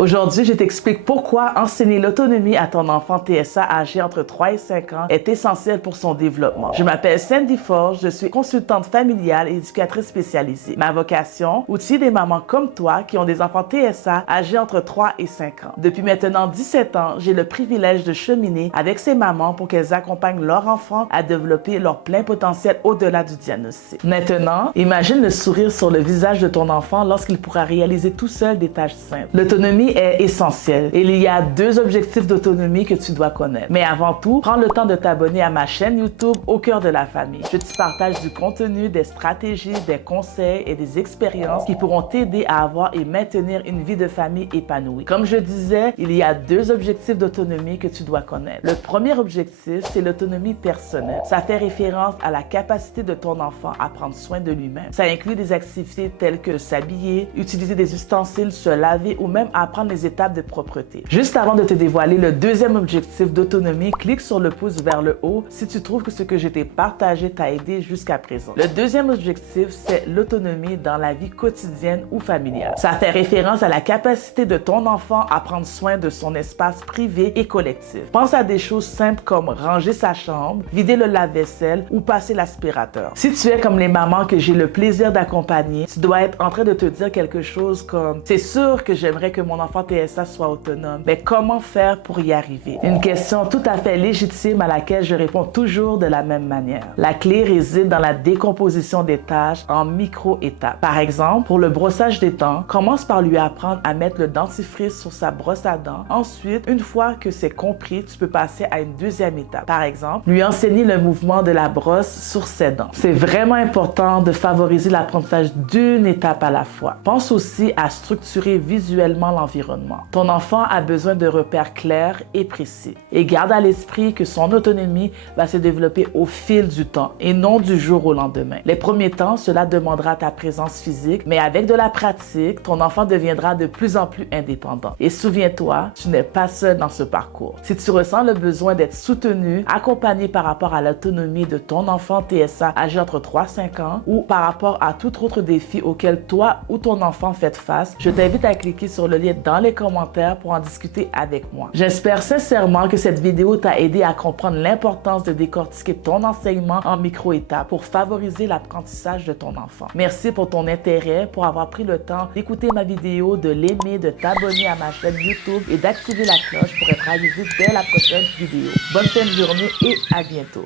Aujourd'hui, je t'explique pourquoi enseigner l'autonomie à ton enfant TSA âgé entre 3 et 5 ans est essentiel pour son développement. Je m'appelle Sandy Forge, je suis consultante familiale et éducatrice spécialisée. Ma vocation, outiller des mamans comme toi qui ont des enfants TSA âgés entre 3 et 5 ans. Depuis maintenant 17 ans, j'ai le privilège de cheminer avec ces mamans pour qu'elles accompagnent leurs enfants à développer leur plein potentiel au-delà du diagnostic. Maintenant, imagine le sourire sur le visage de ton enfant lorsqu'il pourra réaliser tout seul des tâches simples. L'autonomie est essentielle et il y a 2 objectifs d'autonomie que tu dois connaître. Mais avant tout, prends le temps de t'abonner à ma chaîne YouTube Au cœur de la famille. Je t'y partage du contenu, des stratégies, des conseils et des expériences qui pourront t'aider à avoir et maintenir une vie de famille épanouie. Comme je disais, il y a 2 objectifs d'autonomie que tu dois connaître. Le premier objectif, c'est l'autonomie personnelle. Ça fait référence à la capacité de ton enfant à prendre soin de lui-même. Ça inclut des activités telles que s'habiller, utiliser des ustensiles, se laver ou même apprendre les étapes de propreté. Juste avant de te dévoiler le deuxième objectif d'autonomie, clique sur le pouce vers le haut si tu trouves que ce que je t'ai partagé t'a aidé jusqu'à présent. Le deuxième objectif, c'est l'autonomie dans la vie quotidienne ou familiale. Ça fait référence à la capacité de ton enfant à prendre soin de son espace privé et collectif. Pense à des choses simples comme ranger sa chambre, vider le lave-vaisselle ou passer l'aspirateur. Si tu es comme les mamans que j'ai le plaisir d'accompagner, tu dois être en train de te dire quelque chose comme « C'est sûr que j'aimerais que mon enfant TSA soit autonome, mais comment faire pour y arriver? » Une question tout à fait légitime à laquelle je réponds toujours de la même manière. La clé réside dans la décomposition des tâches en micro-étapes. Par exemple, pour le brossage des dents, commence par lui apprendre à mettre le dentifrice sur sa brosse à dents. Ensuite, une fois que c'est compris, tu peux passer à une deuxième étape. Par exemple, lui enseigner le mouvement de la brosse sur ses dents. C'est vraiment important de favoriser l'apprentissage d'une étape à la fois. Pense aussi à structurer visuellement l'environnement. Ton enfant a besoin de repères clairs et précis. Et garde à l'esprit que son autonomie va se développer au fil du temps et non du jour au lendemain. Les premiers temps, cela demandera ta présence physique, mais avec de la pratique, ton enfant deviendra de plus en plus indépendant. Et souviens-toi, tu n'es pas seul dans ce parcours. Si tu ressens le besoin d'être soutenu, accompagné par rapport à l'autonomie de ton enfant TSA âgé entre 3 et 5 ans ou par rapport à tout autre défi auquel toi ou ton enfant fait face, je t'invite à cliquer sur le lien dans les commentaires pour en discuter avec moi. J'espère sincèrement que cette vidéo t'a aidé à comprendre l'importance de décortiquer ton enseignement en micro-étapes pour favoriser l'apprentissage de ton enfant. Merci pour ton intérêt, pour avoir pris le temps d'écouter ma vidéo, de l'aimer, de t'abonner à ma chaîne YouTube et d'activer la cloche pour être avisé dès la prochaine vidéo. Bonne fin de journée et à bientôt.